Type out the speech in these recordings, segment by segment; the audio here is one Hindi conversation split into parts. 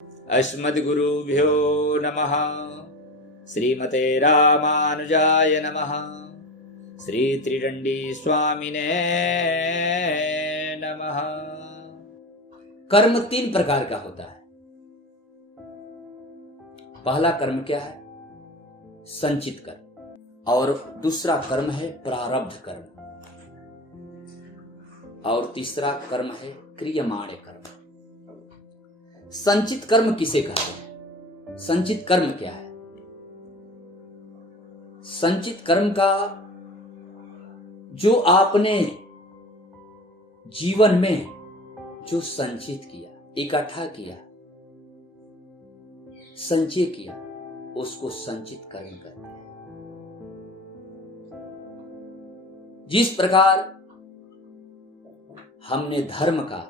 अस्मद्गुरुभ्यो नमः। श्रीमते रामानुजाय नमः। श्री त्रिदंडी स्वामिने नमः। कर्म 3 प्रकार का होता है। पहला कर्म क्या है? संचित कर्म। और दूसरा कर्म है प्रारब्ध कर्म। और तीसरा कर्म है क्रियमाण कर्म। संचित कर्म किसे कहते हैं? संचित कर्म क्या है? संचित कर्म का जो आपने जीवन में जो संचित किया, इकट्ठा किया, संचय किया, उसको संचित कर्म कहते हैं। जिस प्रकार हमने धर्म का,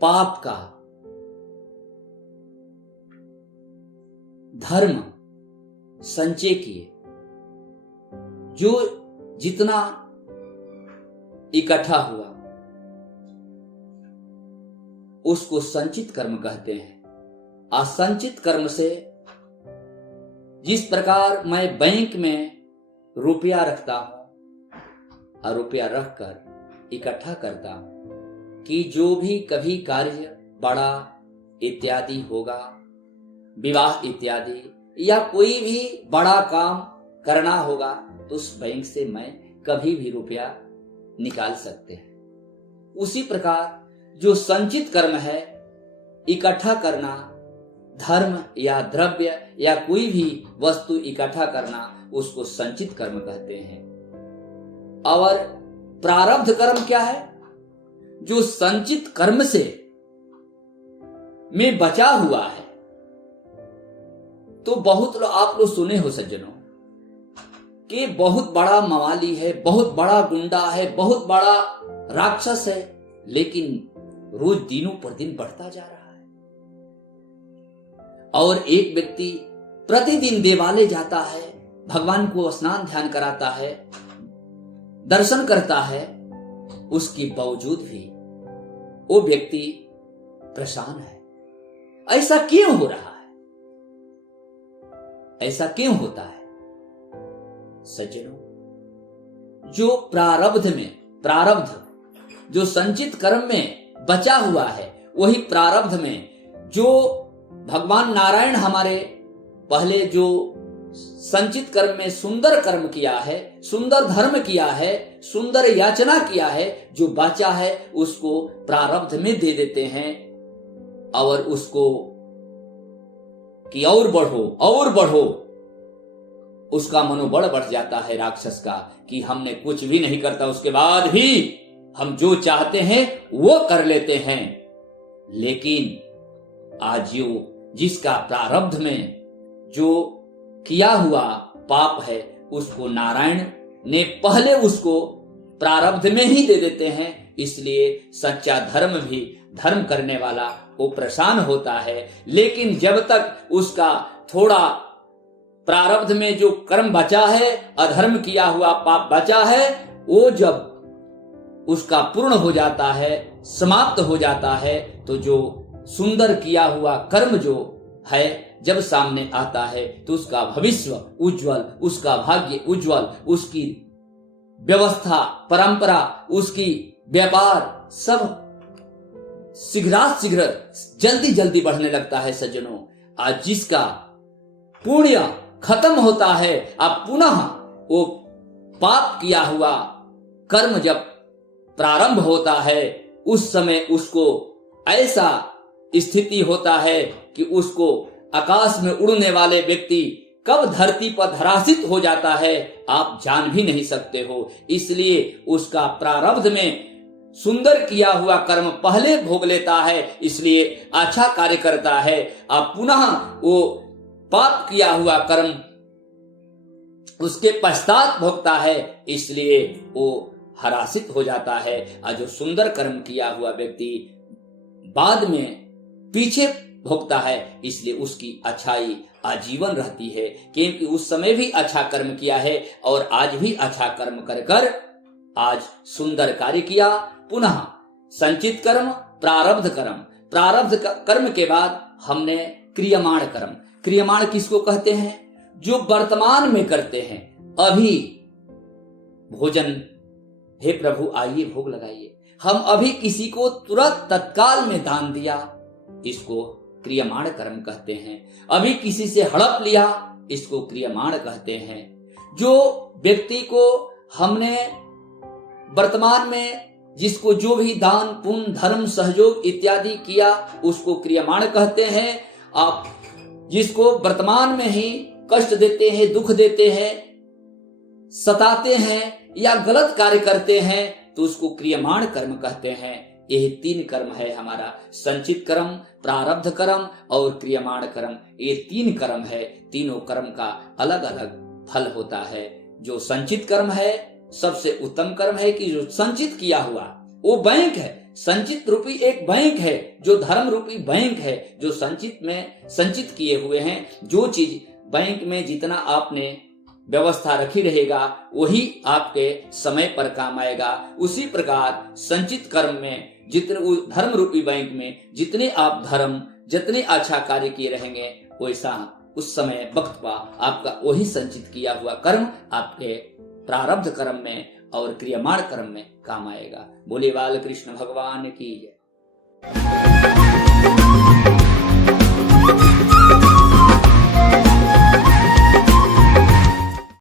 पाप का, धर्म संचय किए, जो जितना इकट्ठा हुआ उसको संचित कर्म कहते हैं। असंचित कर्म से, जिस प्रकार मैं बैंक में रुपया रखता हूं और रुपया रखकर इकट्ठा करता हूं कि जो भी कभी कार्य बड़ा इत्यादि होगा, विवाह इत्यादि, या कोई भी बड़ा काम करना होगा, तो उस बैंक से मैं कभी भी रुपया निकाल सकते हैं। उसी प्रकार जो संचित कर्म है, इकट्ठा करना, धर्म या द्रव्य या कोई भी वस्तु इकट्ठा करना, उसको संचित कर्म कहते हैं। और प्रारब्ध कर्म क्या है? जो संचित कर्म से में बचा हुआ है। तो बहुत आप लोग सुने हो सज्जनों कि बहुत बड़ा मवाली है, बहुत बड़ा गुंडा है, बहुत बड़ा राक्षस है, लेकिन रोज दिनों पर दिन बढ़ता जा रहा है। और एक व्यक्ति प्रतिदिन देवालय जाता है, भगवान को स्नान ध्यान कराता है, दर्शन करता है, उसके बावजूद भी वो व्यक्ति परेशान है। ऐसा क्यों हो रहा है? ऐसा क्यों होता है? सज्जनों, जो प्रारब्ध में, प्रारब्ध जो संचित कर्म में बचा हुआ है, वही प्रारब्ध में जो भगवान नारायण हमारे पहले जो संचित कर्म में सुंदर कर्म किया है, सुंदर धर्म किया है, सुंदर याचना किया है, जो बचा है उसको प्रारब्ध में दे देते हैं। और उसको कि और बढ़ो, उसका मनोबल बढ़ जाता है राक्षस का, कि हमने कुछ भी नहीं करता, उसके बाद भी हम जो चाहते हैं वो कर लेते हैं। लेकिन आज जिसका प्रारब्ध में जो किया हुआ पाप है, उसको नारायण ने पहले उसको प्रारब्ध में ही दे देते हैं। इसलिए सच्चा धर्म भी, धर्म करने वाला वो परेशान होता है। लेकिन जब तक उसका थोड़ा प्रारब्ध में जो कर्म बचा है, अधर्म किया हुआ पाप बचा है, वो जब उसका पूर्ण हो जाता है, समाप्त हो जाता है, तो जो सुंदर किया हुआ कर्म जो है जब सामने आता है, तो उसका भविष्य उज्जवल, उसका भाग्य उज्जवल, उसकी व्यवस्था, परंपरा, उसकी व्यापार सब शीघ्र जल्दी बढ़ने लगता है। सज्जनों, आज जिसका पुण्य खत्म होता है, अब पुनः वो पाप किया हुआ कर्म जब प्रारंभ होता है, उस समय उसको ऐसा स्थिति होता है कि उसको आकाश में उड़ने वाले व्यक्ति कब धरती पर धराशित हो जाता है, आप जान भी नहीं सकते हो। इसलिए उसका प्रारब्ध में सुंदर किया हुआ कर्म पहले भोग लेता है, इसलिए अच्छा कार्य करता है। अब पुनः वो पाप किया हुआ कर्म उसके पश्चात भोगता है, इसलिए वो हरासित हो जाता है। और जो सुंदर कर्म किया हुआ व्यक्ति बाद में पीछे भोगता है, इसलिए उसकी अच्छाई आजीवन रहती है, क्योंकि उस समय भी अच्छा कर्म किया है और आज भी अच्छा कर्म कर कर आज सुंदर कार्य किया। पुनः संचित कर्म, प्रारब्ध कर्म, प्रारब्ध कर्म के बाद हमने क्रियमाण कर्म। क्रियमाण किसको कहते हैं? जो वर्तमान में करते हैं। अभी भोजन, हे प्रभु आइए भोग लगाइए, हम अभी किसी को तुरंत तत्काल में दान दिया, इसको क्रियमाण कर्म कहते हैं। अभी किसी से हड़प लिया, इसको क्रियमाण कहते हैं। जो व्यक्ति को हमने वर्तमान में जिसको जो भी दान पुण्य धर्म सहयोग इत्यादि किया, उसको क्रियमाण कहते हैं। आप जिसको वर्तमान में ही कष्ट देते हैं, दुख देते हैं, सताते हैं या गलत कार्य करते हैं, तो उसको क्रियमाण कर्म कहते हैं। यही 3 कर्म है हमारा, संचित कर्म, प्रारब्ध कर्म और क्रियमाण कर्म। ये 3 कर्म है। तीनों कर्म का अलग अलग फल होता है। जो संचित कर्म है सबसे उत्तम कर्म है कि जो संचित किया हुआ वो बैंक है। संचित रूपी एक बैंक है, जो धर्म रूपी बैंक है, जो संचित किए हुए हैं। जो चीज बैंक में जितना आपने व्यवस्था रखी रहेगा वही आपके समय पर काम आएगा। उसी प्रकार संचित कर्म में जितने धर्म रूपी बैंक में जितने आप धर्म जितने अच्छा कार्य किए रहेंगे, वैसा उस समय वक्त पर आपका वही संचित किया हुआ कर्म आपके प्रारब्ध कर्म में और क्रियमाण कर्म में काम आएगा। बोले बाल कृष्ण भगवान की जय।